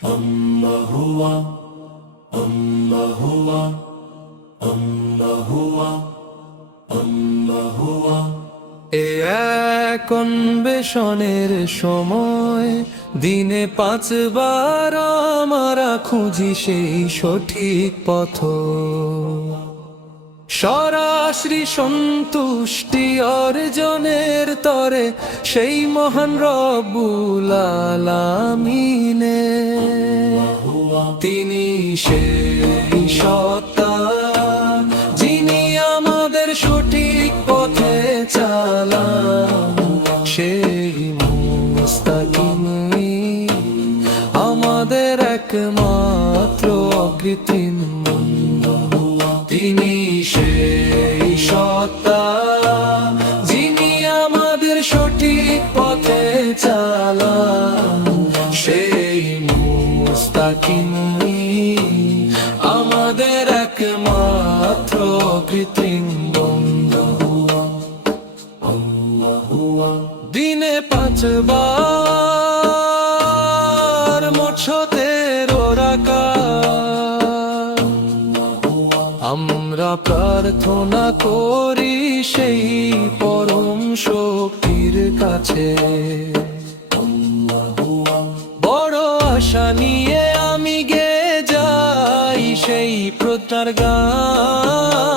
Allahuwa, Allahuwa, Allahuwa, Allahuwa। এ এক অন্বেষণের সময়, দিনে 5 বার আমরা খুঁজি সেই সঠিক পথ। সরাসরি সন্তুষ্টি অর্জনের তরে সেই মহান রব্বুল আলামিনে, তিনি সেই সত্তা যিনি আমাদের সঠিক পথে চালান। সেই মুস্তাকিমই আমাদের একমাত্র অকৃত্রিম বন্ধু। তিনি সেই সত্তা যিনি আমাদের সঠিক পথে চালান। সেই মুস্তাকিমই আমাদের একমাত্র অকৃত্রিম বন্ধু। দিনে 5 বার মোট 17 রাকাত আমরা প্রার্থনা করি সেই পরম শক্তির কাছে। বড় আশা নিয়ে আমি গেয়ে যাই সেই প্রত্যার গান,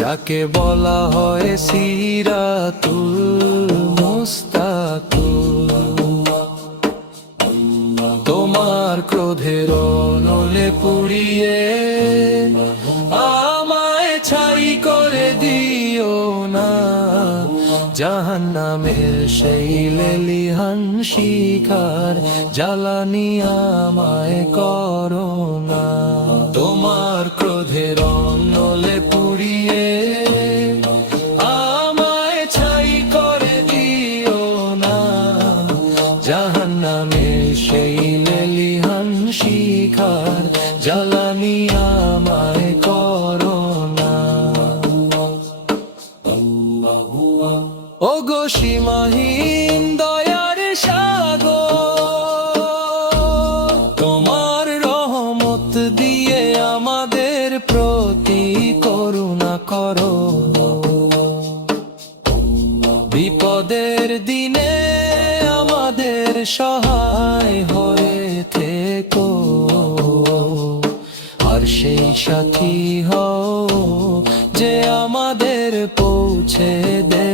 যাকে বলা হয় সিরাতুল মুস্তাকুল। তোমার ক্রোধের নলে পুড়িয়ে আমায় ছাই করে দিও না, জাহান্নামের সেই লেলিহান শিখার জ্বালানি আমায় করো না। তোমার ক্রোধের নলে পুড়িয়ে আমায় ছাই করে দিও না, জাহান্নামের সেই লেলিহান শিখার জ্বালানি আমায় করো না। ওগো সীমাহীন দয়ার সাগর, তোমার রহমত দিয়ে আমাদের প্রতি করুণা করো। বিপদের দিনে আমাদের সহায় হয়ে থেকো, আর সেই সাথী হও যে আমাদের পৌঁছে দে